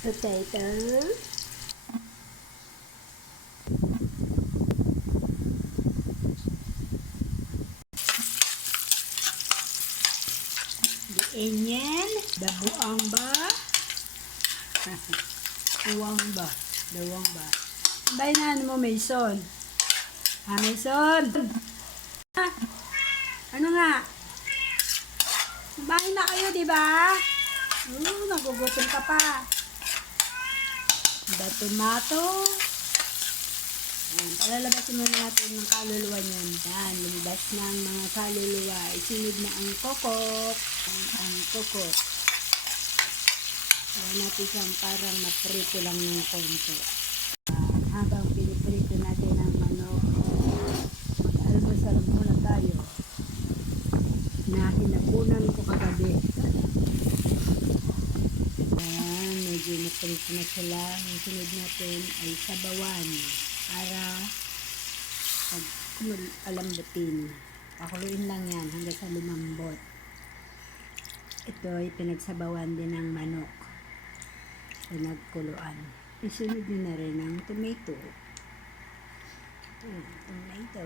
potato, the onion, the buang ba? Bay na ano mo, Mason? Ha, Mason? Ha? Ano nga? Bahay na kayo, di ba? Nagugutom ka pa. The tomato. Ayan, palalabasin muna natin ng kaluluwa niyan. Yan, lumabas na ang mga kaluluwa. Isunod na ang kokok. Ang kokok. Kaya natin siyang parang naprito lang ng konti. Habang piniprito natin ang manok, mag-almusal muna tayo. Na hinapunan ko kagabi. Ayan, medyo naprito na sila. Ang sunod natin ay sabawan para pag alambutin. Pakuluin lang yan hanggang sa lumambot. Ito ay pinagsabawan din ng manok. Pinagkuluan. Isunod nyo na rin ang tomato. Tomato.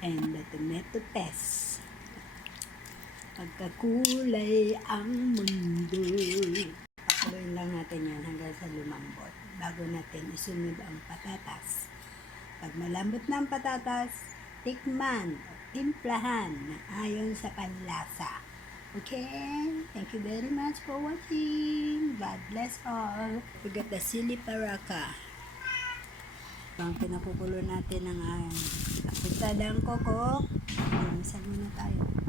And the tomato paste. Pagkakulay ang mundo. Pakuluin lang natin yan hanggang sa lumambot. Bago natin isunod ang patatas. Pag malambot na ang patatas, tikman o timplahan na ayon sa panlasa. Okay? Thank you very much for watching. God bless all. We got the sili paraka. Ang pinakukulo natin ng apisadang koko. Masal muna tayo.